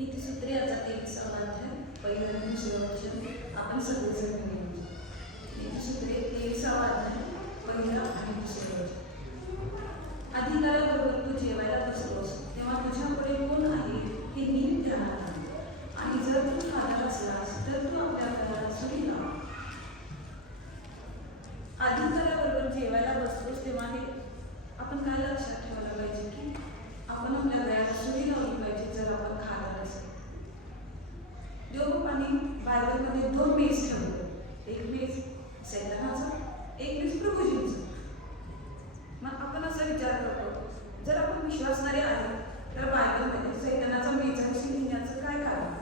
नीतिसूत्रे याचा 23वा अध्याय पहिलं आणि दुसरं वचन आपण सगळेजण मिळून. नीतिसूत्रे 23वा अध्याय पहिलं आणि दुसरं वचन. अधिकाऱ्याबरोबर तू जेवायला बसलोस तेव्हा तुझ्यापुढे कोण आहे हे नीट ध्यानात आण, आणि जर तू खाणार असलास तर तू आपल्या घराला सुरी लाव. अधिकाऱ्याबरोबर जेवायला बसलोस तेव्हा हे आपण काय लक्षात ठेवायला पाहिजे की आपण आपल्या गळ्याला सुरी लावली पाहिजे जर आपण खाणार असेल. देवबापाने बायबलमध्ये 2 मेस ठेवले, एक मेस सैतानाचा, एक मेस प्रभूजींचा. मग आपण असा विचार करतो, जर आपण विश्वासणारे आहे तर बायबलमध्ये सैतानाचा मेजाशी लिहिण्याचं काय कारण?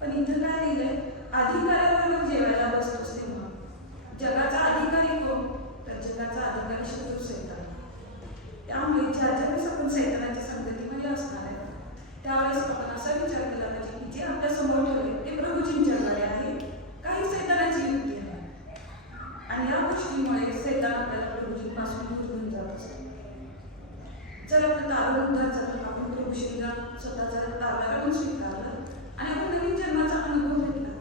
पण इथं काय लिहिलंय? अधिकाऱ्याबरोबर जेवायला बसतोस तेव्हा. जगाचा अधिकारी कोण? तर जगाचा अधिकारी शत्रू सैतान. त्यामुळे ज्या वेळेस आपण सैतानाच्या संगतीमध्ये असणार आहे त्यावेळेस आपण असा विचार केला पाहिजे की जे आपल्या समोर ठेवले ते प्रभूजींच्याकडे आहे, काही सैतानाची युक्ती आहे. आणि या गोष्टीमुळे सैतान आपल्याला प्रभूजींपासून दूर घेऊन जात असतो. जर आपण ताबडतोब जातो, आपण प्रभूजींना स्वतःचा ताब्यात पण स्वीकारलं आणि आपण नवीन जन्माचा अनुभव घेतला,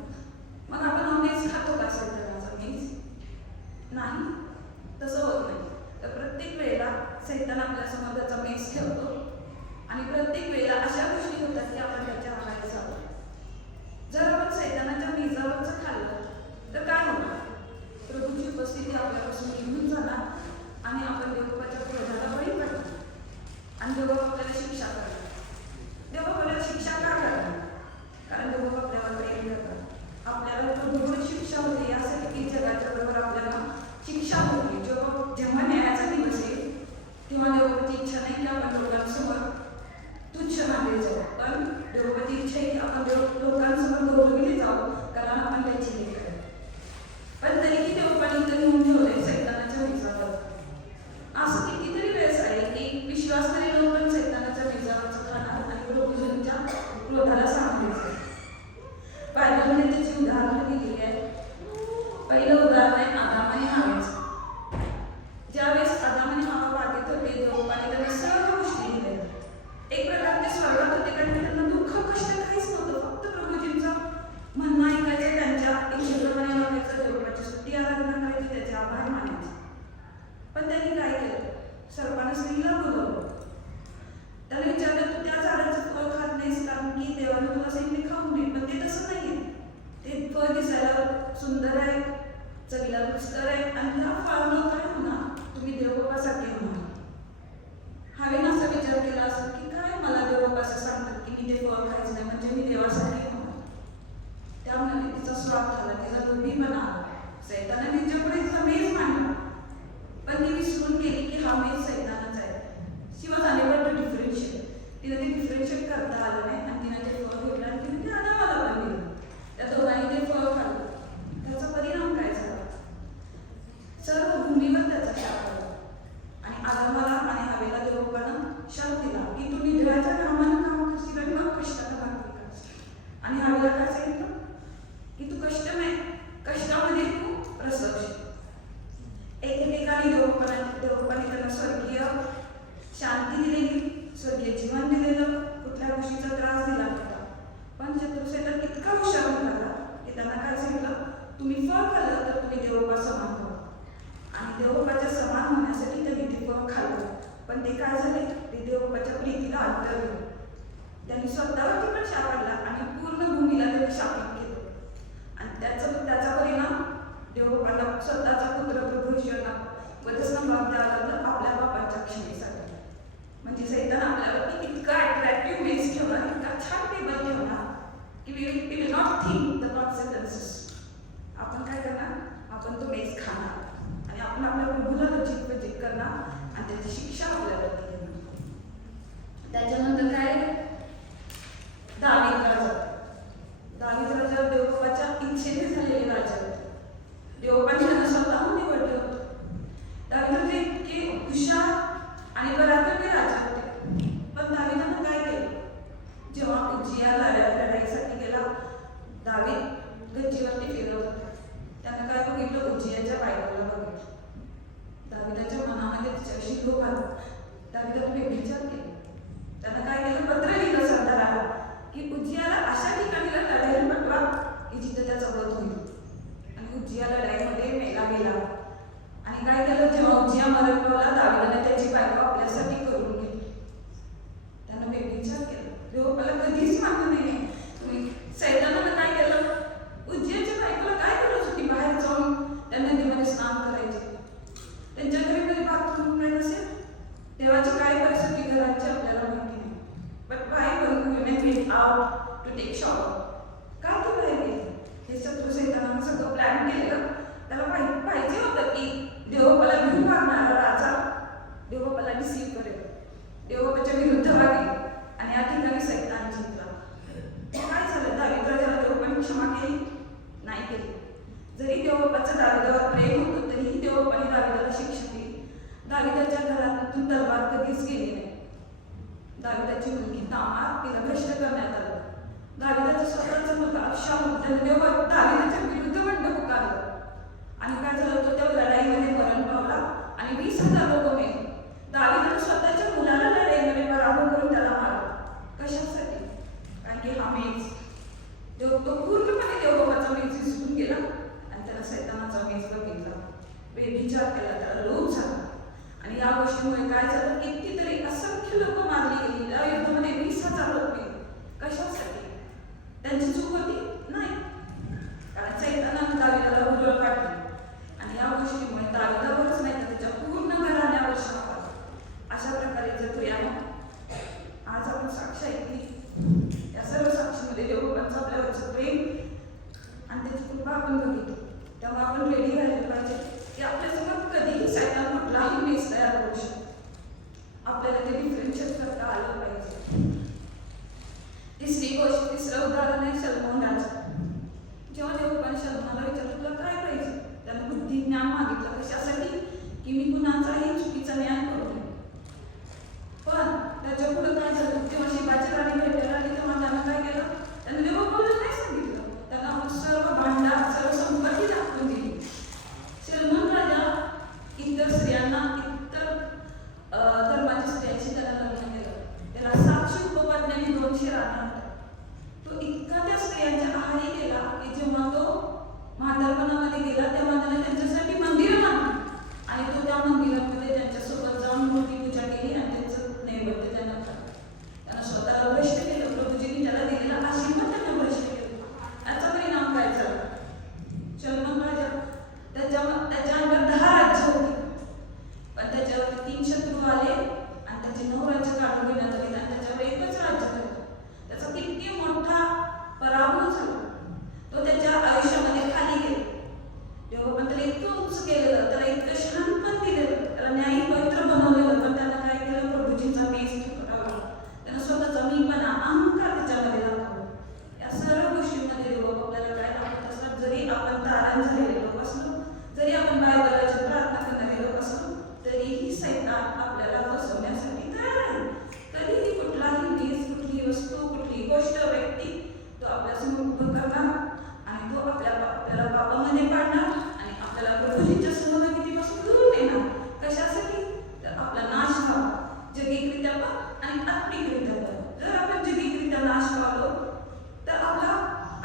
मग आपण हा मेस खातो का सैतानाचा मेस? नाही, तसं होत नाही. तर प्रत्येक वेळेला सैतान आपल्यासमोर त्याचा मेस ठेवतो आणि प्रत्येक वेळेला अशा गोष्टी होतात की आपण त्याच्या आहारी जातो. जर आपण सैतानाच्या मेजावरचं खाल्लं तर काय होणार? प्रभूची उपस्थिती आपल्यापासून निघून जाणार आणि आपण देवबापाच्या क्रोधाला बळी पडणार आणि देवबाप आपल्याला शिक्षा करणार. देवबाप आपल्याला शिक्षा का करणार? कारण देवबाप आपल्यावर प्रेम करतात. आपल्याला प्रभूवर शिक्षा होते यासाठी की जगाच्या बरोबर आपल्याला शिक्षा होते. जेव्हा न्यायाचा दिवस येईल तेव्हा देवबापाची इच्छा नाही की आपण लोकांसमोर तुच्छ मानले जाऊ, पण देवबापाची इच्छा आहे की आपण लोकांसमोर गौरविले जाऊ, कारण आपण त्याची लेख आहे. पण तरीही देवबापाने इथं लिहून ठेवलंय सैतानाच्या मेजावर. असं कितीतरी वेळेस आहे की विश्वासणारे लोक पण सैतानाच्या मेजावरचं खाणार आणि प्रभूजींच्या क्रोधाला सामोरे जाणार. बायबलमध्ये त्याची उदाहरणं दिलेली आहेत. पहिलं उदाहरण आहे आदाम आणि हव्याचं. ज्यावेळेस आदाम आणि हवा बागेत होते, देवबापाने त्यांना सर्व गोष्टी दिल्या. एक प्रकारे ते स्वर्गात होते कारण त्यांना दुःख कष्ट काहीच नव्हतं, फक्त प्रभूजींचं म्हणणं ऐकायचं, त्यांच्या इच्छेप्रमाणे वागायचं, देवबापाची स्तुती आराधना करायची, त्याचे आभार मानायचे. पण त्यांनी काय केलं? सर्पानं स्त्रीला बोलवलं. त्याने विचारलं, तू त्या झाडाचं फळ खात नाहीस कारण की देवानं तुला सांगितले खाऊ नये. पण ते तसं नाहीये. ते फळ दिसायला सुंदर आहे, चवीला रुचकर आहे आणि त्या फळामुळे काय होणार? तुम्ही देवबापासाठी होणार. हवेनं असा विचार केला असेल की काय मला देवबाप असं सांगतात की मी ते फळ खायचं नाही म्हणजे मी देवासाठी होणार. त्यामुळे तिचा स्वार्थ आला, तिचा लोभीपणा आला. सैतानाने तिच्यापुढे तिचा मेज मांडला, पण ती विसरून गेली की हा मेज सैतानाचा आहे. शी वॉज अनेबल टू डिफरन्शिएट. तिला ते डिफरन्शिएट करता आलं नाही आणि तिने ते फळ घेतलं आणि तिने ते आदामाला पण दिलं. त्या दोघांनी ते फळ खाल्लं. त्याचा परिणाम काय झाला? सर्व भूमीवर त्याचा शाप आला आणि आदामाला आणि हवेला देवबापानं शाप दिला की तू निधड्याच्या घामानं काम करशील आणि मग कष्टानं भाकरी करशील. आणि हवेला काय सांगितलं की तू कष्टामध्ये तू प्रसवशील. एकेकाने देवबापाने त्यांना स्वर्गीय शांती दिलेली, स्वर्गीय जीवन दिलेलं, कुठल्या गोष्टीचा त्रास दिला नव्हता. पण शत्रू सैतान इतका हुशार होता की त्यांना काय सांगितलं, तुम्ही फळ खाल्लं तर तुम्ही देवबापा समान व्हा. आणि देवबापाच्या समान होण्यासाठी त्यांनी ते फळ खाल्लं. पण ते काय झाले? ते देवबापाच्या प्रीतीला अंतर गेलं. त्यांनी स्वतःवरती पण शाप आणला आणि पूर्ण भूमीला त्यांनी शापित केलं. आणि त्याचा परिणाम देवबापाला स्वतःचा पुत्र प्रभू ईश्वरला वधस्तंभावर द्यावा लागलं आपल्या बापाच्या क्षमेसाठी. म्हणजे सैतान आपल्यावरती इतका अट्रॅक्टिव्ह मेस ठेवणार, इतका छान टेबल ठेवणार की we will not think the consequences. आपण काय करणार? आपण तो मेस खाणार आणि आपण आपल्या प्रभूला लज्जित करणार आणि त्याची शिक्षा आपल्यावरती घेणार. त्याच्यानंतर काय? दावीद राजा देवबापाच्या इच्छेने झालेले राजा होते. देवबापाने त्यांना स्वतःहून निवडले होते. दावीद राजा इतके हुशार आणि पराक्रमी राजा होते. पण दावीदानं काय केलं? जेव्हा उज्जिया लढाईसाठी गेला, दावीद गच्चीवरती फिरत होता. त्यानं काय बघितलं? उज्जियाच्या बायकोला बघितलं. दावीदाच्या मनामध्ये तिच्याशी लोभ आला. दावीदानं व्यभिचार केला. त्यानं काय केलं? पत्र लिहिलं सरदाराला की टू टेक शॉवर. का ते बाहेर गेले? हे शत्रू सैतानानं सगळं प्लॅन केलेलं. त्याला पाहिजे होतं की देवबापाला घेऊन मागणारा राजा देवबापाला रिसीव्ह करेल, देवबापाच्या विरुद्ध वागेल आणि या ठिकाणी सैतान जिंकला. काय झालं? दावीद राजाला देवबापाने क्षमा केली? नाही केली. जरी देवबापाचं दाविदावर प्रेम होतं तरीही देवबापाने दाविदाला शिक्षा दिली. दाविदाच्या घरातून तलवार कधीच गेली नाही. दाविदाची मुलगी तामार तिला भ्रष्ट करण्यात आलं. दाविदाचा स्वतःचा मुलगा अबशालोम त्याने दाविदाच्या विरुद्ध बंड पुकारलं आणि काय झालं होतं? त्या लढाईमध्ये मरण पावला आणि 20,000 लोक मेले. दाविदाने स्वतःच्या मुलाला लढाईमध्ये पराभव करून त्याला मारलं. कशासाठी? कारण की हा मेज तो पूर्णपणे देवबापाचा मेज विसरून गेला आणि त्याला सैतानाचा मेज बघितला, बेविचार केला, त्याला लोभ झाला. आणि या गोष्टीमुळे काय झालं? कितीतरी असंख्य लोक मारली गेली. या युद्धामध्ये 20,000 लोक मेले. कशासाठी? त्यांची चूक होती? नाही, कारण सैतानानं दाविदाला उरळ काढली आणि या गोष्टीमुळे दाविदावरच नाही तर त्याच्या पूर्ण घराण्यावर शाप आला. अशा प्रकारे जर प्रियानो आज आपण साक्ष ऐकली, या सर्व साक्षीमध्ये देवबापांचं आपल्यावरचं प्रेम आणि त्याची कृपा आपण बघितली, तेव्हा आपण रेडी राहिलं पाहिजे की आपल्यासमोर कधीही सैतान कुठलाही मेस तयार करू शकतो. आपल्याला ते डिफरन्शिएट करता आलं पाहिजे. तिसरं उदाहरण आहे सलमोनाचं. जेव्हा देवबापाने सलमोनाला विचारलं तुला काय पाहिजे, त्याने बुद्धी ज्ञान मागितलं. कशासाठी? की मी कुणाचाही चुकीचा न्याय करू नये. पण त्याच्या पुढे काय झालं? जेव्हा शिबाची राणी भेटायला आली तेव्हा त्यानं काय केलं? त्याने देवबापाला नाही सांगितलं. त्यांना सर्व भांडार सर्व संपत्ती दाखवून दिली. सलमोन राजा इतर स्त्रियांना इतर धर्माच्या स्त्रियांशी त्याला लग्न केलं. त्याला 700 उपपत्न्यांनी 200 राण्या होत्या. तो इतका त्या स्त्रियांच्या आहारी गेला की जेव्हा तो म्हातारपणामध्ये गेला तेव्हा त्याने त्यांच्यासाठी मंदिरं बांधली आणि तो त्या मंदिरामध्ये त्यांच्यासोबत जाऊन मूर्ती पूजा केली आणि त्यांचं नैवेद्य त्यांना खाल्लं. त्यानं स्वतःला भ्रष्ट केलं. प्रभूजींनी त्याला दिलेला आशीर्वाद त्यांना भ्रष्ट केलं. याचा परिणाम काय झाला? सलमोन राजा त्याच्या अंगात 10 राज्य होती, पण त्याच्यावरती 3 शत्रू आले आणि त्याचे 9 राज्य काढून घेण्यात आले आणि त्याच्यावर एकच राज्य होतं. त्याचा किती मोठा पराभव झाला. तो त्याच्या आयुष्यामध्ये खाली गेला. देवबापाने त्याला इतकं उंच केलेलं, त्याला इतकं शहाणपण दिलेलं, त्याला न्यायी पवित्र बनवलेलं, पण त्यानं काय केलं? प्रभूजींचा मेज ठोकरावला. त्यानं स्वतःचा मीपणा अहंकार त्याच्यामध्ये दाखवला. या सर्व गोष्टींमध्ये देवबाप आपल्याला काय दाखवत असतात? जरी आपण तारण झालेले लोक असलो, जरी आपण बायबलाची प्रार्थना करणारे लोक असलो, तरीही सैतान आपल्याला फसवण्यासाठी तयार आहे. कधीही कुठलाही मेज, कुठली वस्तू, कुठली गोष्ट, व्यक्ती तो आपल्यासमोर उभं करणार आणि तो आपल्याला पापामध्ये पाडणार आणि आपल्याला प्रभूजींच्या सहभागितीपासून दूर नेणार. कशासाठी? तर आपला नाश व्हावा, जगिकरित्या पण आणि आत्मिकरित्या पण. जर आपण जगिकरित्या नाश पावलो तर आपला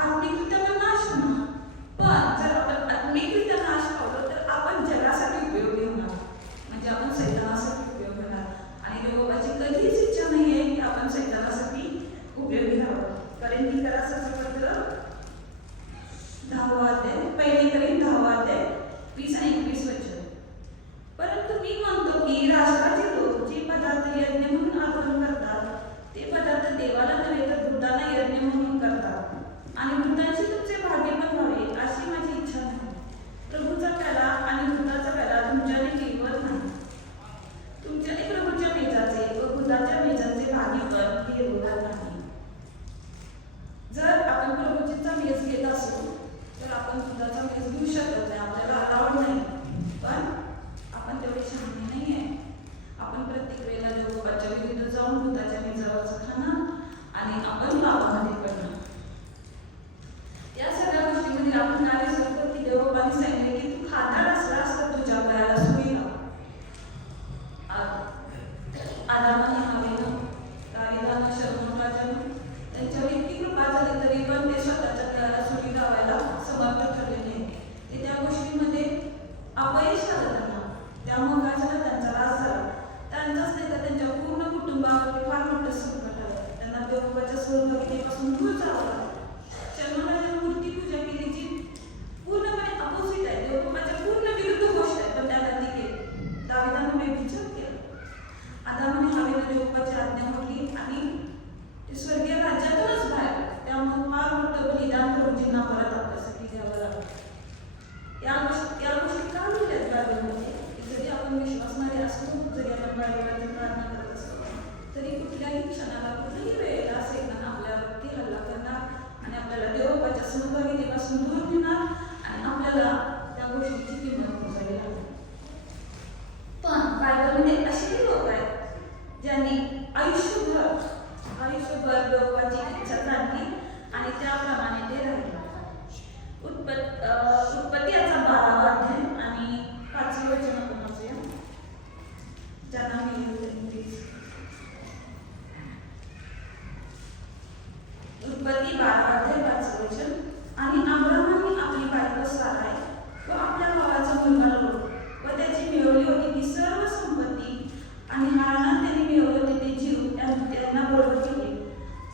आत्मिकरित्या पण नाश होणार, पण जर आपण आत्मिकरित्या नाश पावलो तर आपण जगासाठी उपयोगी होणार, म्हणजे आपण सैतानासाठी उपयोग होणार. आणि देवबापाची कधीच इच्छा नाही आहे की आपण सैतानासाठी उपयोगी राहावं. करिंथीकराचं पत्र 10वा अध्याय, 1 करिंथ 10वा अध्याय 20 आणि 21 वचन. परंतु मी म्हणतो की राष्ट्राचे लोक जे पदार्थ यज्ञ म्हणून अर्पण करतात ते पदार्थ देवाला नव्हे तर भूतांना यज्ञ म्हणून करतात आणि भूतांशी तुमचे भाग्य पण व्हावे अशी माझी इच्छा नाही. प्रभूचा प्याला आणि भूताचा प्याला तुमच्याने केवळ नाही, तुमच्याने प्रभूच्या मेजाचे व भूताच्या मेजाचे भाग्य पण हे होणार नाही. जर आपण प्रभूजींचा मेज घेत असू तर आपण भूताचा मेज घेऊ शकत नाही, आपल्याला अलाउड नाही. पण आपण तेवढे शहाणे नाही आहे. आपण प्रत्येक वेळेला देवबापाच्या विरुद्ध जाऊन भूताच्या मेजावरचं खाणार आणि आपण पापामध्ये पडणार. या सगळ्या गोष्टींमध्ये आपण काय विसरतो की देवबापाने सांगितले की तू खादाड असलास तर तुझ्या गळ्याला सुई लाव. आदामाने हवेनं, दाविदानं, सलमोन राजानं त्यांच्यावर इतकी कृपा झाली तरी पण ते स्वतःच्या गळ्याला सुई लावायला समर्थ ठरले नाही. ते त्या गोष्टींमध्ये अपयश आलं त्यांना. त्यामुळे काय झालं? त्यांचा त्रास झाला. त्यांचाच नाही तर त्यांच्या पूर्ण कुटुंबावर फार मोठं संकट आलं. त्यांना देवबापाच्या सहभागितेपासून दूर जावं लागलं. सलमोन राजाने मूर्ती पूजा केली जी पूर्णपणे अपोजिट आहे, देवबापाच्या पूर्ण विरुद्ध गोष्ट आहे, पण त्याला ती केली. दाविदानं बेविचार केला. आदामाने हवेनं देवबापाची आज्ञा मोडली आणि ते स्वर्गीय राज्यातूनच बाहेर. त्यामुळे असतो, जरी आपण बाळगण्याची प्रार्थना करत असतो तरी कुठल्याही क्षणाला कुठल्याही वेळेला सैतान आपल्यावरती हल्ला करणार आणि आपल्याला देवबाच्या सहभागितेपासून दूर नेणार आणि आपल्याला त्या गोष्टीची किंमत मोजावी लागते. पण बायबलमध्ये असेही लोक आहेत ज्यांनी आयुष्यभर देवाची इच्छा जाणली आणि त्याप्रमाणे ते राहिले. उत्पत्ती याचा 12वा अध्याय आणि 5वे वचन आपण वाचूया. ज्यांना उत्पत्ती 12वा अध्याय 5वे वचन. आणि अब्राहामाने आपली बायको साराय व आपल्या भावाचा मुलगा लोट व त्याची मिळवली होती ती सर्व संपत्ती आणि हारानात त्यांनी मिळवले होते ते जीव त्यांना बरोबर केले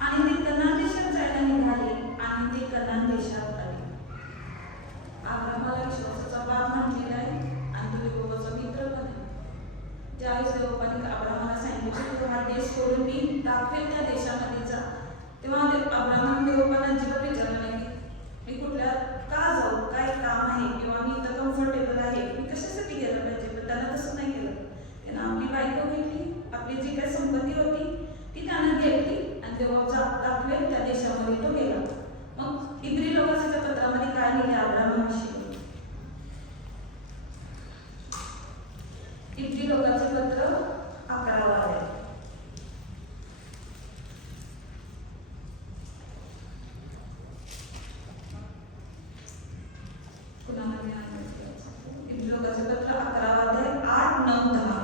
आणि ते कनान देशात जायला निघाले आणि ते कनान देशात आले. अब्राहामाला विश्वासाचा बाप म्हटलेला आहे आणि तो देवाचा मित्र पण आहे. ज्यावेळेस देवाने अब्राहामाला सांगितले की हा देश सोडून मी दाखवेल त्या देशामध्ये जा, तेव्हा अब्राहाम देवाला अजिबात विचारलं नाही मी कुठल्या का जाऊ, काय काम आहे किंवा मी इथं कम्फर्टेबल आहे, मी कशासाठी गेलं पाहिजे. पण त्यानं तसं नाही केलं. त्यानं आपली बायको घेतली, आपली जी काही संपत्ती होती ती त्यानं घेतली आणि देवाचा दाखवेल त्या देशामध्ये तो गेला. मग इब्री लोकांच्या पत्रामध्ये काय लिहिले अब्राहामाविषयी? इब्री लोकांचे पत्र 11वा आहे. इब्री लोकांचे पत्र 11वा अध्याय 8, 9, 10.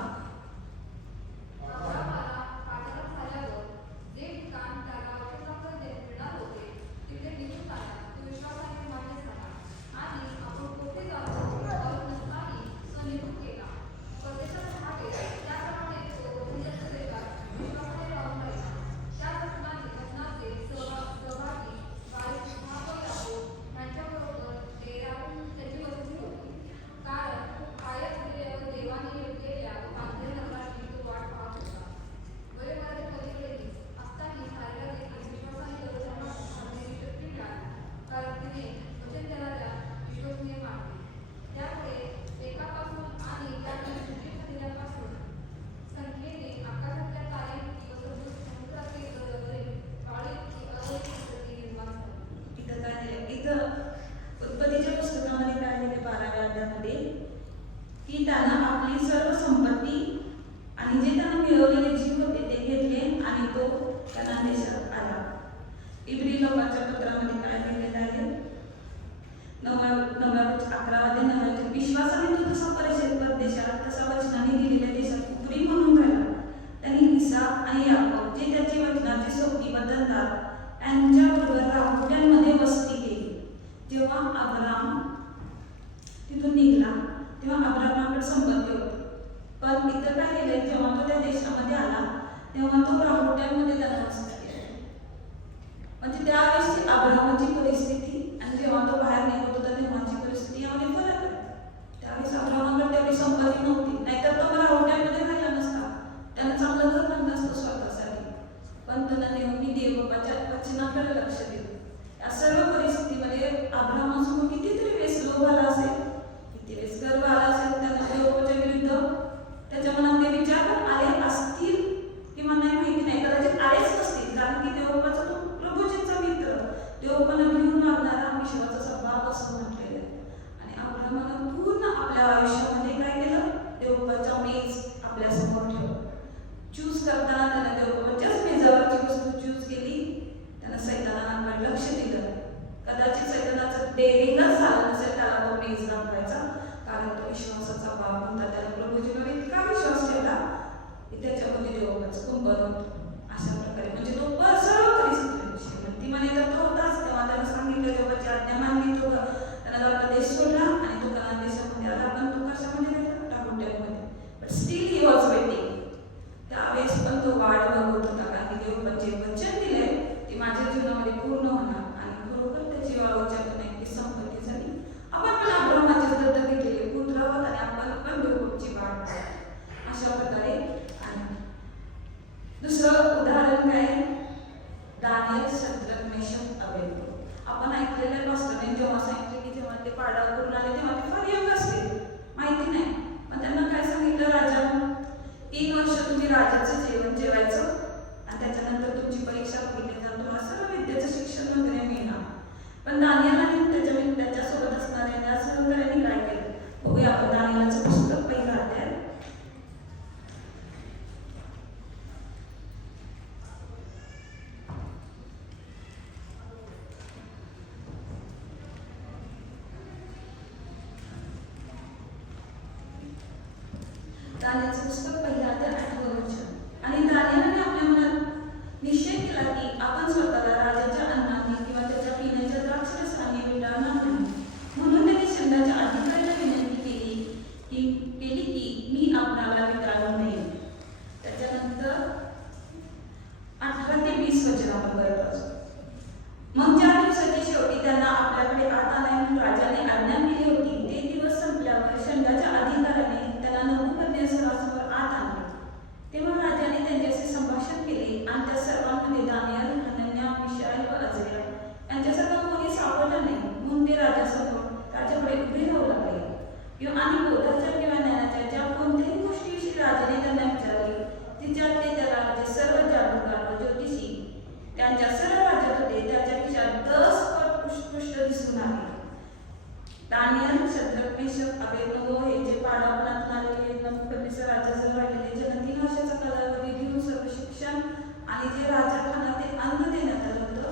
उत्पत्तीच्या पुस्तकामध्ये काय लिहिले 12व्या अध्यायामध्ये की त्यानं आपली सर्व संपत्ती आणि जे त्यानं मिळवलेले जीव होते ते घेतले आणि तो कनान देशात आला. इब्री लोकांच्या पत्रामध्ये काय लिहिलेलं आहे? 11वा अध्याय विश्वासाने तो जसा परदेशात तसा वचनाने दिलेल्या देशात पुरी म्हणून राहिला. त्यांनी इसाक आणि याकोब जे त्याचे वचनाचे सोबती बदलतात यांच्याबरोबर राहुट्यांमध्ये वस्ती केली. जेव्हा अब्राम तिथून निघाला तेव्हा अब्रामाकडे संपत्ती होती, पण इतर काय केले, जेव्हा तो त्या देशामध्ये आला तेव्हा तो राहुट्यांमध्ये त्याला वस्ती केली. म्हणजे त्यावेळेसची अब्रामाची परिस्थिती आणि जेव्हा तो बाहेर निघत होता तेव्हाची परिस्थिती यामध्ये फरक आहे. त्यावेळेस अब्रामाकडे तेवढी संपत्ती नव्हती, नाहीतर तो राहुट्यांमध्ये राहिला नसता, त्यानं चांगलं घर बांधलं असतं स्वतःसाठी. पण त्यानं नेहमी देवबाच्या वचनाकडे लक्ष दिलं. या सर्व परिस्थितीमध्ये अब्राहामासमोर कितीतरी वेळेस लोभ आला असेल, किती वेळेस गर्व आला असेल, त्यानं देवाच्या विरुद्ध त्याच्या मनात ते विचार आले असतील किंवा नाही माहिती नाही, कदाचित आलेच नसतील, कारण की देवबाचा तो प्रभूजींचा मित्र, देवबाला घेऊन मागणारा विश्वासाचा बाप असं म्हटलेलं आहे. आणि अब्राहामानं पूर्ण आपल्या आयुष्यामध्ये काय केलं, देवबाचा मेज आपल्या समोर ठेवलं. चूज करताना त्यानं देवबाच्याच मेजावरची वस्तू चूज केली. त्यानं सैतानाकडे लक्ष दिलं. कदाचित सैतानाचं डेअरिंगच झालं नसेल त्याला तो मेज दाखवायचा, कारण तो विश्वासाचा बाप होता. त्याला प्रभूजीवर इतका विश्वास ठेवला की त्याच्यामध्ये देवबाचं कुंभन होतं. अशा प्रकारे म्हणजे तो सर्व परिस्थिती ती म्हणे तर तो होताच. तेव्हा त्यानं सांगितलं देवाची आज्ञा मानली, तो त्यानं आपला देश सोडला आणि तो कनान देशामध्ये आला. पण तो कशामध्ये राहिला? राहुट्यांमध्ये. But still he was waiting. त्यावेळेस पण तो तुम्ही राजाचं जेवण जेवायचं आणि त्याच्यानंतर तुमची परीक्षा होईल, तुम्हाला सर्व विद्येचं शिक्षण वगैरे मिळणार. पण दानिएल आणि त्याच्यासोबत असणाऱ्या त्या सहकार्याने काय केलं बघूया आपण. दानिएलचं पुस्तक पहिला अध्याय. दानिएलचं पुस्तक पहिला अध्याय 8 वचन. आणि दानिएलने आपल्या मनात निश्चय केला की आपण स्वतःला राजाच्या अन्नाने किंवा त्याच्या पिण्याच्या द्राक्षरसाने विटाळणार नाही. म्हणून त्याने शंडाच्या अधिकाऱ्याला विनंती केली की मी आपणाला विटाळू नये. त्याच्यानंतर 18 ते 20 वचन आपण बघत असतो. मग ज्या दिवसाच्या शेवटी त्यांना आपल्याकडे आता नाही म्हणून राजाने आज्ञा केली होती, ते दिवस संपल्यावर शंडाच्या अधिकाऱ्याने त्याला नबूकदनेस्सरासमोर आत आणले. तेव्हा राजाने त्यांच्याशी संभाषण केले आणि त्या सर्वांमध्ये दानिएल, हनन्या, मिशाएल व अझरिया यांच्यासारखा कोणी सापडला नाही. म्हणून ते राजापुढे उभे राहू लागले. आणि बोधाच्या किंवा ज्ञानाच्या ज्या कोणत्याही गोष्टीविषयी राजाने त्यांना विचारले, तिच्यातले त्याला जे सर्व जादूगार व ज्योतिषी त्यांच्या सर्व राज्यात होते त्याच्यापेक्षा 10 पट उत्कृष्ट दिसून आले. दानिएल, शद्रक, मेशक, अबेदnego हे जे पाडापणातून आलेले नबूकदनेस्सर राजाजवळ राहिलेले, ज्यांना 3 वर्षाचा कालावधी देऊन सर्व शिक्षण आणि जे राजखाना ते अन्न देण्यात आलं होतं,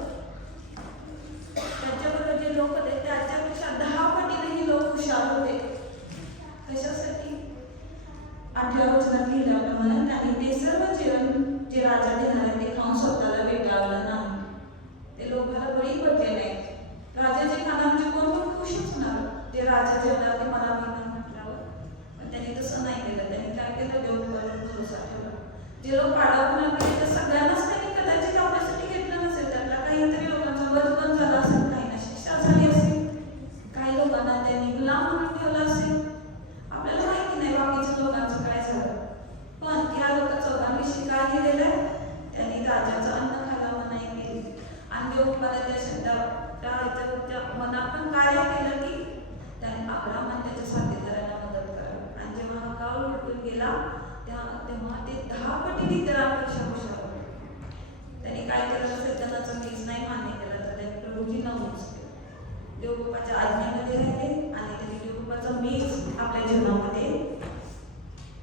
त्याच्याबरोबर जे लोक होते त्याच्यापेक्षा 10 पटीनेही लोक हुशार होते. कशासाठी? 8व्या वचनात लिहिल्याप्रमाणे त्यांनी ते सर्व जेवण जे राजा देणार ते खाऊन स्वतःला वेटाळलं नाही. ते लोकांना बळी पडले नाहीत. राजाचे खाना म्हणजे कोण खुशच होणार. ते राजा जेवणार ते मला मिळणार म्हटल्यावर, पण त्यांनी तसं नाही केलं. त्यांनी काय केलं? देवावर भरोसा ठेवला. जे लोक पाडावून गेले तर सगळ्यांनाच त्यांनी कदाचित आपल्यासाठी घेतलं नसेल. त्यातला काहीतरी लोकांचा वध पण झाला असेल, काहींना शिक्षा झाली असेल, काही लोकांना त्यांनी गुलाम म्हणून ठेवलं असेल. आपल्याला माहिती नाही बाकीच्या लोकांचं काय झालं. पण या चौघांविषयी काय केलेलं आहे? त्यांनी राजाचं अन्न खायला मनाई केली आणि देवबाला त्या मनात पण कार्य केलं की त्याने अब्राम आणि त्याच्या साथीदारांना मदत करावी. आणि जेव्हा हा काळ उलटून गेला तेव्हा ते 10 पटीने इतरांपेक्षा हुशार होते. त्यांनी काय केलं? सैतानाचं मीच नाही मान्य केलं तर त्यांनी प्रभूजी नवूच केलं. देवबापाच्या आज्ञेमध्ये राहिले आणि त्यांनी देवबापाचा मीच आपल्या जीवनामध्ये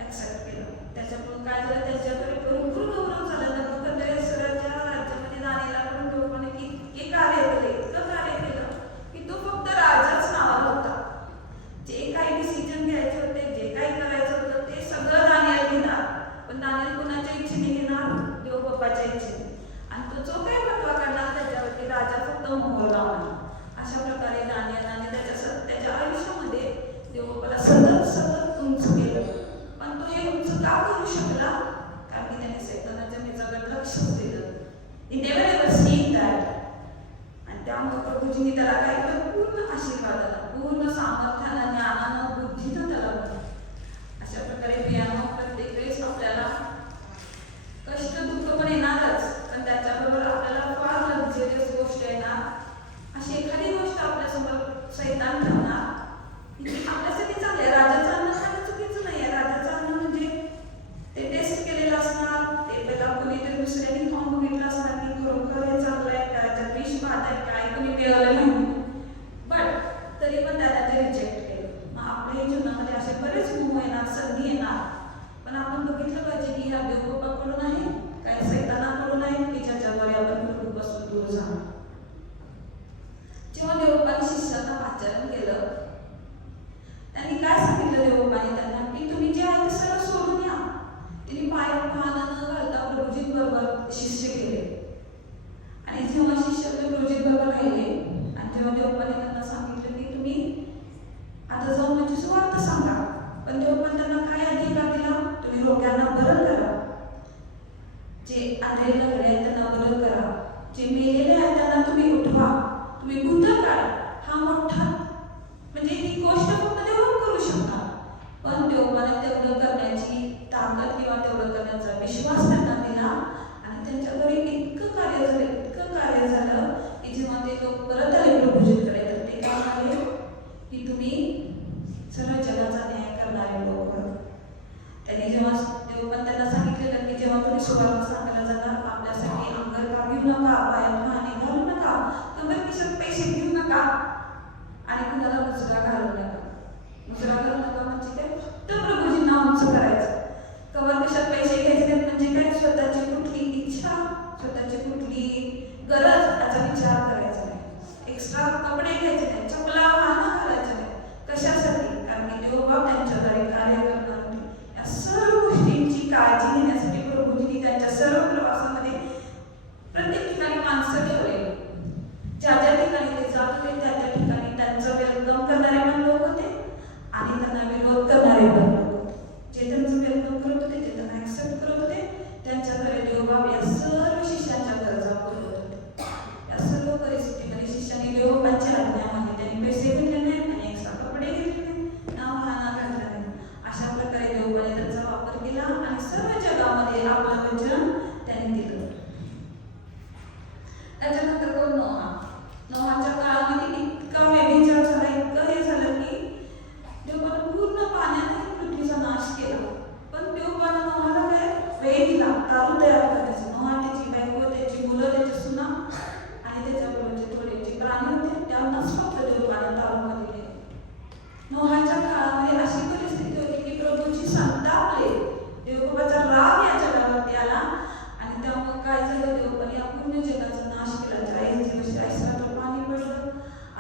ऍक्सेप्ट केलं. त्याच्यामुळे काय झालं? त्यांच्याकडे भरपूर गौरव झाला. नबूकदनेस्सराच्या राज्यामध्ये दानिएलकडून देवबापाने इतके कार्य केले, इतकं कार्य केलं की तो फक्त राजाच नावाला होता. जे काही डिसिजन घ्यायचे होते, जे काही करायचं होतं ते सगळं दानिएल घेणार. पण दानिएल कोणाच्या इच्छेने घेणार? देवबापाच्या इच्छेने. आणि तो जो काही फतवा काढणार त्याच्यावरती राजा फक्त मोहर लावणार. अशा प्रकारे दानिएलने त्याच्या आयुष्यामध्ये देवबापाला सतत उंच केलं. पण तो हे उंच का करू शकला? कारण की त्याने सैतानाच्या मेजाकडे लक्ष दिलं. He never ever seen that. आणि त्यामुळे प्रभूजींनी त्याला काय केलं? पूर्ण आशीर्वाद आला, पूर्ण सामर्थ्यानं, ज्ञानानं, बुद्धीनं त्याला बनवलं. अशा प्रकारे प्रियानो, प्रत्येक वेळेस आपल्याला कष्ट दुःख पण येणारच, पण त्याच्याबरोबर आपल्याला फार लक्झरियस गोष्ट येणार. अशी एखादी गोष्ट आपल्यासमोर सैतान ठेवणार की आपल्यासाठी चांगलं आहे. राजाचं अन्न खाणं चुकीचं नाही आहे. राजाचं अन्न म्हणजे ते टेस्ट केलेलं असणार, ते पहिला कुणीतरी दुसऱ्यांनी खाऊन बघितलं असणार की खरोखर हे चांगलं आहे, त्याच्यात विष भात आहे, काय कुणी मिळवलं नाही. बट तरी पण त्याला ते रिजेक्ट केलं. मग आपल्याही जीवनामध्ये असे बरेच मोह येणार, संधी येणार. पण आपण बघितलं पाहिजे की ह्या देवबापाकडून आहे काय सैतानाकडून आहे की ज्याच्याद्वारे आपण प्रभूपासून दूर जाणार. जेव्हा देवबापाने शिष्याला आचरण केलं, त्यांनी काय सांगितलं देवबापाने त्यांना की तुम्ही जे आहे ते सगळं सोडून या. त्यांनी पायावर पाहणं न घालता प्रभूजींबरोबर शिष्य केले. आणि जेव्हा शिष्य प्रभूजींबरोबर राहिले आणि जेव्हा देवबापाने त्यांना सांगितलं की तुम्ही आता जाऊन माझी सुवार्ता सांगा, पण देवबापाने त्यांना काय अधिकार दिला? तुम्ही रोग्यांना बरं करा, जे आंधळे आहेत त्यांना बरं करा, जे मेलेले आहेत त्यांना तुम्ही उठवा, तुम्ही भूतं काढा. हा मोठा म्हणजे ही गोष्ट फक्त देव करू शकतात. पण देवबापाने तेवढं करण्याची ताकद किंवा तेवढं करण्याचा विश्वास त्यांना दिला आणि त्यांच्याकडे इतकं कार्य झालं की जेव्हा ते लोक परत आले प्रभूजींकडे तर ते काय म्हणाले की तुम्ही सर्व जगाचा न्याय करणारे लोक. त्यांनी जेव्हा देवबापाने त्यांना सांगितलेलं की कपडे घ्यायचे नाही, चपला वाहनं घालायचे नाही. कशासाठी? कारण की देवबाप त्यांच्याद्वारे कार्य करणार होते. या सर्व गोष्टींची काळजी घेण्यासाठी प्रभूजींनी त्यांच्या सर्व प्रवासामध्ये प्रत्येक ठिकाणी माणसं ठेवलेली. ज्या ज्या ठिकाणी ते जात होते त्या त्या ठिकाणी त्यांचं वेलकम करणारे पण लोक होते आणि त्यांना विरोध करणारे पण लोक होते. जे त्यांचं वेलकम करत होते, जे त्यांना ऍक्सेप्ट करत होते, त्यांच्याद्वारे देवबाप या सर्व शिष्यांच्या गरजा पुरवत होते. या सर्व परिस्थितीमध्ये शिष्यांनी देवबापांच्या आज्ञामध्ये त्यांनी पैसे घेतले नाहीत आणि एक्स्ट्रा कपडे घेतले नाहीत, ना वाहना घातला नाही. अशा प्रकारे देवबाने त्यांचा वापर केला आणि सर्व जगामध्ये आपलं वचन त्यांनी दिलं. त्याच्यानंतर कोण? नोहाच्या काळामध्ये इतका व्यभिचार झाला, इतकं हे झालं की देवबाने पूर्ण पाण्याने पृथ्वीचा नाश केला. पण देवबाने नोहाला काय वेळ दिला, तारू तयार करायचं. नोहा, त्याची बायको, त्याची मुलं, त्याची सुना आणि त्याच्याबरोबरचे थोडे जे प्राणी होते त्यांनाच फक्त देवबाने तारूमध्ये दिले. नोहाच्या काळामध्ये अशी परिस्थिती होती की प्रभूची संतापले, देवबापाचा राग या जगावरती आला आणि त्यामुळे काय झालं, देवबाने या पूर्ण जगाचा नाश केला. 40 दिवस ऐसरावर पाणी पडलं,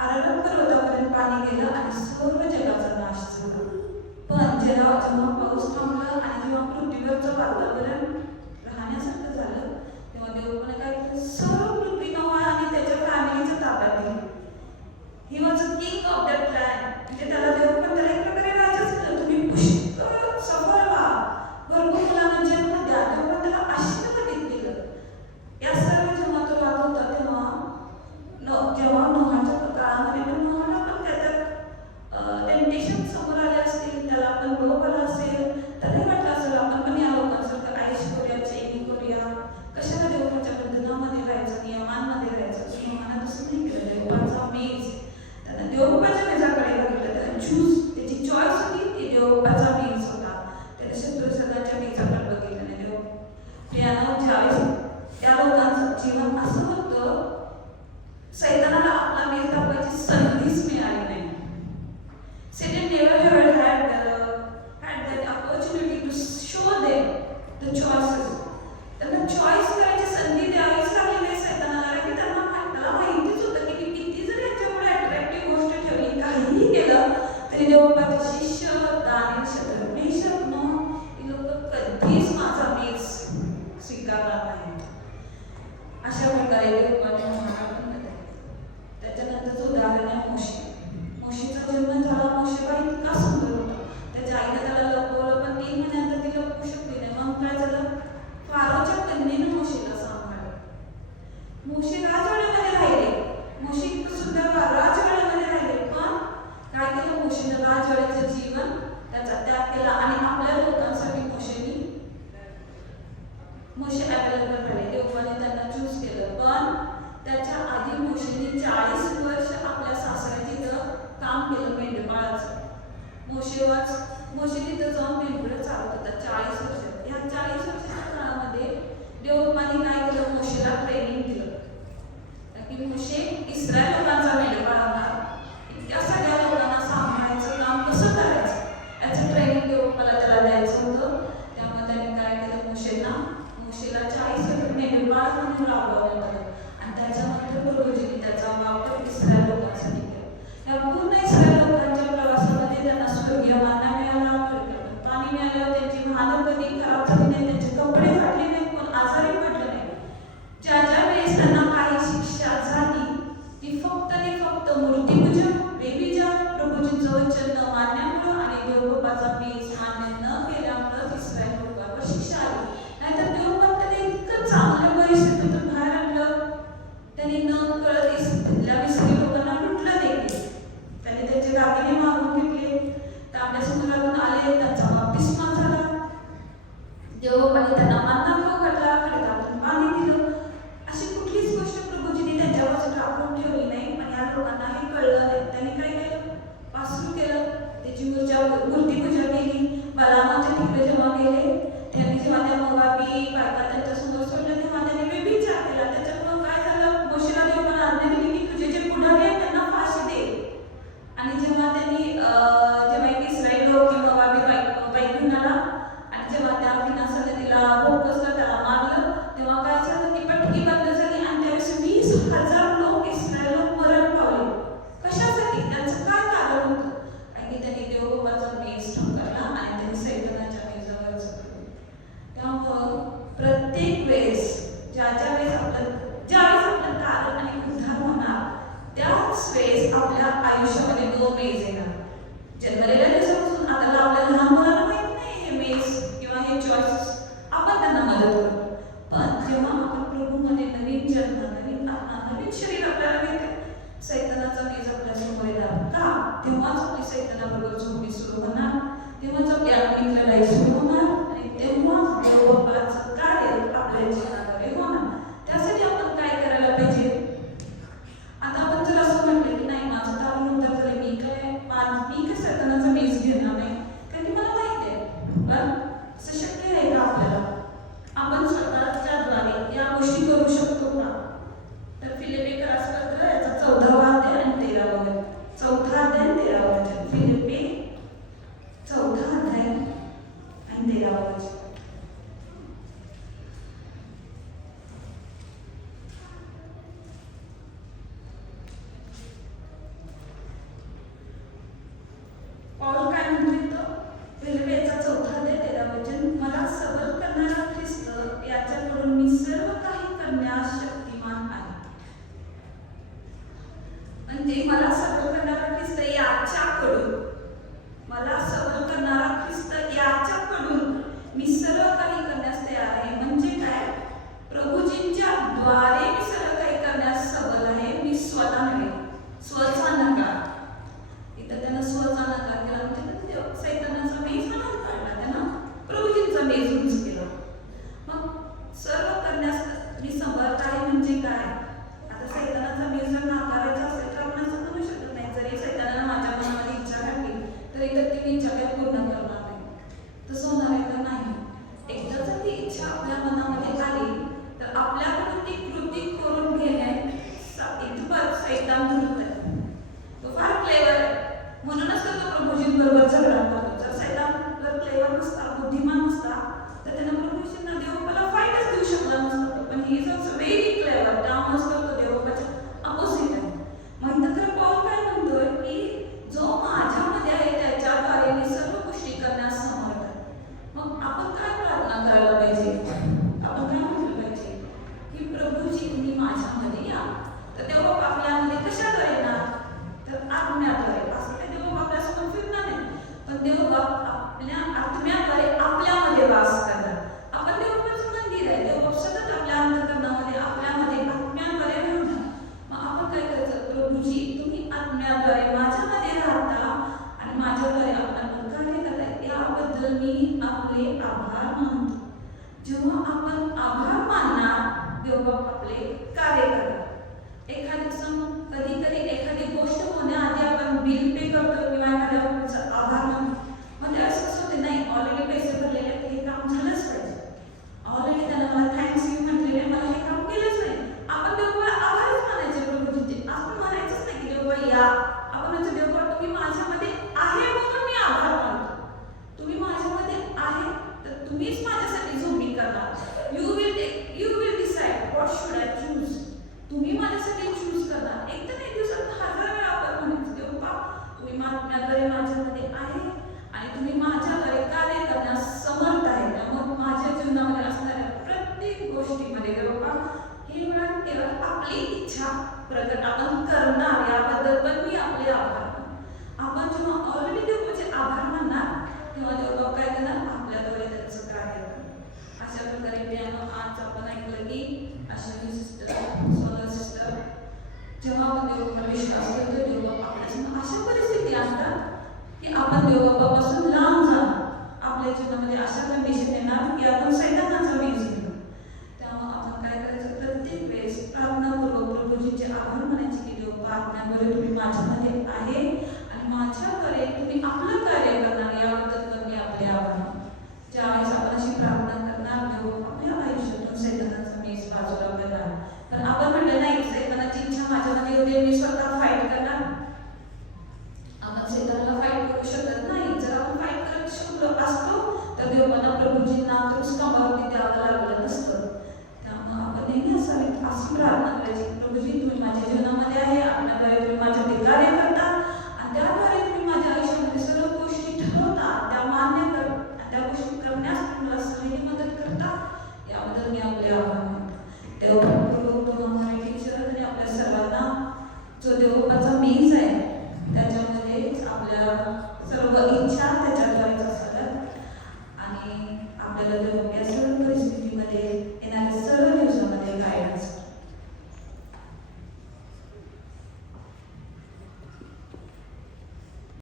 अररात पर्वतापर्यंत पाणी गेलं आणि सर्व जगाचा नाश झाला. पण जेव्हा पाऊस थांबला आणि जेव्हा पृथ्वीवरचं वातावरण राहण्यासारखं झालं, तेव्हा देवबाने काय केलं, सर्व पृथ्वी नोहा आणि त्याच्या फॅमिलीच्या ताब्यात दिली. He was a king of that land. म्हणजे त्याला देवबाने त्याला एक प्रकारे राजाच केलं. तुम्ही पुष्कळ सफळ व्हा, भरपूर मुलांना जन्म द्या. देवबाने त्याला आशीर्वादित केलं. या सर्व जेव्हा तो राहत होता तेव्हा जेव्हा नोहाच्या काळामध्ये पण नोहाला पण त्याच्यात टेम्पटेशन समोर आले असतील, त्याला पण लोभ आला असेल, तर हे वाटलं असेल आपण पण या लोकांसारखं आईश करूया, चैनी करूया, कशाला देवबाच्या बंधनामध्ये राहायचं, नियमांमध्ये राहायचं. नोहाने तसं नाही केलं. देवबाचा मेज त्याला देवबाच्या मेजाकडे बघितलं. त्याला त्याची चॉईस होती ती देवबाचा मेज होता. त्याने शत्रुसदाच्या मेजाकडे बघितलं नाही. प्रियानं ज्यावेळेस त्या लोकांचं जीवन असं होतं, सैतानाला आपला मेज दाखवायची संधीच मिळाली नाही. Satan never ever had that opportunity to show them the choices. त्यांना चॉईस करायची संधी द्यावीच लागली नाही सैतानाला, की त्याला माहितीच होतं की मी किती जर याच्यामुळे अट्रॅक्टिव्ह गोष्ट ठेवली, काहीही केलं तरी देवबाचे शिष्य, दानिएल, शद्रक, मेशक, नोह ही लोक कधीच माझा मेज स्वीकारणार नाही. अशा प्रकारे देवबाने नोहाला पण दिलं. त्याच्यानंतरचं उदाहरण आहे मोशे. मोशेचा जन्म झाला. मोशेबा इतका सुंदर होता, त्याच्या आईने त्याला लपवलं, पण 3 महिन्यात ती लपवू शकली नाही. मग काय झालं, फारोच्या कन्येनं मोशेला सांभाळलं. मोशे राजवाड्यामध्ये राहिले. मोशे इतकं सुंदर राजवाड्यामध्ये राहिले, पण काय केलं मोशेनं, राजवाड्याचं जीवन त्याचा त्याग केला आणि आपल्या लोकांसाठी मोशे अवेलेबल राहिले. देवबाने त्यांना चूज केलं. पण त्याच्या आधी मोशेने 40 वर्ष आपल्या सासऱ्याच्या इथं काम केलं मेंढपाळाचं. मोशे तिथं जाऊन मेंढपाळ चालत होता 40 वर्ष. या 40 वर्षाच्या काळामध्ये देवबाने काय केलं, मोशेला ट्रेनिंग दिलं की मोशे इस्रायल लोकांचा मेंढपाळ होणार. इतक्या सगळ्या लोकांना सांभाळायचं काम कसं करायचं याचं ट्रेनिंग देवबाला त्याला द्यायचं होतं. त्यामुळे त्याने काय केलं, मोशेला 40 वर्ष मेंढपाळ म्हणून राबवण्यात आलं आणि त्याच्यानंतर प्रभूजींनी त्याचा वापर इस्रायल लोकांसाठी केला. या पूर्ण इस्रायल लोकांच्या प्रवासामध्ये त्यांना स्वर्गीय मन्ना मिळाला, पाणी मिळालं, त्यांची वाहनं कधी खराब झाली नाही, त्यांचे कपडे फाटले नाही, कोण आजारी पडलं नाही. ज्या ज्या वेळेस त्यांना काही शिक्षा झाली ती फक्त आणि फक्त मूर्तीपूजन, व्यभिचार, प्रभूजींचं वचन न मानण्यामुळं आणि देवबापाचा मेज मान्य न केल्यामुळं इस्रायल लोकांवर शिक्षा आली. नाहीतर देवबाप त्याला इतकं चांगल्या परिस्थितीतून बाहेर आणलं, त्यांनी न कळत तिथल्या मिस्त्री लोकांना लुटलं देखील. त्यांनी त्यांचे दागिने मागून घेतले, तांब्या समुद्रातून आले, त्यांचा बाप्तिस्मा झाला. देवबाने त्यांना मन्ना खाऊ घातला, खडकातून पाणी दिलं. अशी कुठलीच गोष्ट प्रभूजींनी त्यांच्यापासून राखून ठेवली नाही. पण या लोकांना हे कळलं नाही. त्यांनी काय केलं, पासरू केलं, त्याची मूर्तीपूजा केली. बलामाच्या तिकडे जेव्हा गेले, त्यांनी जेव्हा त्या मोवाबी बायका त्यांच्यासमोर सोडलं, तेव्हा त्यांनी व्यभिचार केला. त्याच्यामुळं काय झालं, मोशेला देवबाने आज्ञा दिली की तुझे जे पुढारी आहेत त्यांना फाशी दे. आणि जेव्हा त्यांनी एक इस्रायल लोक किंवा मोवाबी बाईक घेऊन आला आणि जेव्हा त्या फिनासाने तिला भोकसलं, त्याला मारलं, तेव्हा काय झालं, ती पटकी बंद झाली आणि त्यावेळेस 20,000 लोक इस्रायल लोक मरण पावले. जेव्हा आपण प्रभूमध्ये नवीन जन्म, नवीन आत्मा, नवीन शरीर आपल्याला मिळते, सैतानाचा मेज आपल्या समोर येणार का? तेव्हाच आपली सैतानाबरोबर झोपणी सुरू होणार, तेव्हाच आपली आत्मिक लढाई सुरू होणार आणि तेव्हाच देवबापाचं कार्य आपल्या जीवनाद्वारे होणार. त्यासाठी आपण काय करायला पाहिजे? आता आपण जर असं म्हटलं की नाही माझं तारून उद्धार झालं, मी काय सैतानाचा मेज घेणार नाही, कारण की मला माहिती आहे, पण असं शक्य आहे का आपल्याला? आपण स्वतःच्या द्वारे या गोष्टी करू शकतो का? तर फिलिपिकरास पत्र याचा 14वा अध्याय आणि 13वा वचन, 4था अध्याय आणि 13वा वचन, फिलिपी 4था अध्याय आणि 13वा वचन. पौल काय म्हणतो? फिलिपिचा 4था अध्याय 13वा वचन, मला सबल करणारा ख्रिस्त याच्याकडून मी सर्व काही करण्यास शक्तिमान आहे. म्हणजे मला सबल करणारा ख्रिस्त याच्याकडून, मला सबल करणारा ख्रिस्त याच्याकडून मी सर्व काही करण्यास तयार आहे. म्हणजे काय? प्रभूजींच्या द्वारे मी सर्व काही करण्यास सबल आहे. मी स्वतः नव्हे, स्वचा नकार. इथं त्यानं स्वचा नकार केला, म्हणजे सैतानाचा मेज हाणून काढला, त्यानं प्रभूजींचा मेज उंच केला. मग सर्व करण्यास मी समर्थ आहे म्हणजे काय? आता सैतानाचा मेज जर नाकारायचा असेल तर आपण असं म्हणू शकत नाही, जरी सैतानानं माझ्या मनामध्ये इच्छा घातली तरी तर ती इच्छा काही पूर्ण करणार नाही. तसं होणार आहे का? नाही. एकदा जर ती इच्छा आपल्या मनामध्ये आली तर आपल्याकडून ती कृती करून घेणे इथपर सैतान धरत आहे. तो फार क्लेवर आहे, म्हणूनच तर तो प्रभूजींबरोबर झगडा करतो. जर सैतान जर क्लेवर नसता, बुद्धिमान नसता, तर त्यानं प्रभूजींना देवबापाला फाईटच देऊ शकला नसता. पण he is also very clever, त्यामुळेच तर तो देवबापाच्या अपोजिट आहे. म्हणतात तर पौल काय म्हणतोय की जो माझ्यामध्ये आहे त्याच्याद्वारे मी सर्व गोष्टी करण्यास समर्थ आहे. मग आपण काय प्रार्थना करायला पाहिजे? आपण काय म्हटलं पाहिजे की प्रभूजी तुम्ही माझ्यामध्ये या. तर देवबाप आपल्यामध्ये कशाद्वारे येणार? तर आत्म्याद्वारे. असं काही देवबाप आपल्यासमोर फिरणार नाही, पण देवबाप आपल्या आत्म्याद्वारे आपल्यामध्ये वास करणार. आपण देवबापाचं मंदिर आहे, देवबाप सतत आपल्या अंतःकरणामध्ये आपल्यामध्ये आत्म्याद्वारे राहणार. मग आपण काय करायचं? प्रभूजी तुम्ही आत्म्याद्वारे माझ्यामध्ये राहता आणि माझ्याद्वारे आपल्याला कार्य करता, याबद्दल मी आपले आभार मानतो. जेव्हा आपण आभार मानणार, देवबाप आपले कार्य करणार. कधी कधी एखादी गोष्ट होण्याआधी आपण बिल पे करतो किंवा एखाद्या गोष्टीचा आभार मानतो. म्हणजे असं कसं होते, नाही ऑलरेडी पैसे भरलेले आहेत, हे काम झालंच पाहिजे, ऑलरेडी त्यानं मला थँक्स यू म्हटलेले, मला हे काम केलंच नाही. आपण देवबाला आभारच मानायचे प्रभूजींचे. आपण म्हणायचंच नाही की देवबा या, आपण म्हणजे देवबा तुम्ही माझ्यामध्ये आहे म्हणून मी आभार मानतो. तुम्ही माझ्यामध्ये आहे तर तुम्हीच माझ्यासाठी झोपी करणार. You will decide what should I choose. तुम्ही माझ्यासाठी चूज करणार. एक तर एक दिवसात 1000 वेळा आपण म्हणायचं देवबा तुम्ही माझ्याद्वारे माझ्यामध्ये आहे आणि तुम्ही माझ्याद्वारे कार्य करण्यास समर्थ आहे. त्यामुळे माझ्या जीवनामध्ये असणाऱ्या प्रत्येक गोष्टीमध्ये देवबा केवळ आपली इच्छा प्रकट आपण करणार, याबद्दल पण मी आपले आभार मानतो. आपण जेव्हा ऑलरेडी देवबाचे आभार मानणार तेव्हा देवबा काय करणार? आपल्याद्वारे त्याचं कार्य करणार. अशा प्रकारे पियानो आज आपण ऐकलं की अश्विनी सिस्टर, सोनल सिस्टर, जेव्हा आपण देवबापावर विश्वास करतो, देवबाप आपल्यासमोर अशा परिस्थिती असतात की आपण देवबापापासून लांब जाणार. आपल्या जीवनामध्ये अशा कंडिशन येणार की आपण सैतानाचा मेज घेतो. त्यामुळे आपण काय करायचं? प्रत्येक वेळेस प्रार्थनापूर्वक प्रभूजींचे आभार मानायचे की देवबा आज्ञाद्वारे तुम्ही माझ्यामध्ये आहे आणि माझ्याद्वारे तुम्ही आपलं कार्य करणार, याबद्दल पण मी आपले आभार मानतो. ज्यावेळेस आपण अशी प्रार्थना करणार, देवबाप आपल्या आयुष्यातून सैतानाचा मेज बाजूला करणार. पण आपण म्हटलं नाही सैतानाची इच्छा माझ्यामध्ये होते, मी स्वतः फाईट करणार. आपण सैतानाला फाईट करू शकत नाही. जर आपण फाईट करत शकलो असतो तर देवबाला प्रभूजींना कामावरती द्यावं लागलं नसतं. त्यामुळे आपण नेहमी असावी अशी प्रार्थना करायची, प्रभूजी तुम्ही माझ्या जीवनामध्ये आहे, आपल्याद्वारे तुम्ही माझ्यामध्ये कार्य करता आणि त्याद्वारे तुम्ही माझ्या आयुष्यामध्ये सर्व गोष्टी ठरवता, त्या मान्य करता, त्या गोष्टी करण्यास तुम्ही मला सहाय्य मदत करता. याबद्दल मी आपले आभार मानतो. देवपूर्वक तुम्हाला टीचर आणि आपल्या सर्वांना जो देवबापाचा मेज आहे त्याच्यामध्ये आपल्या सर्व इच्छा त्याच्या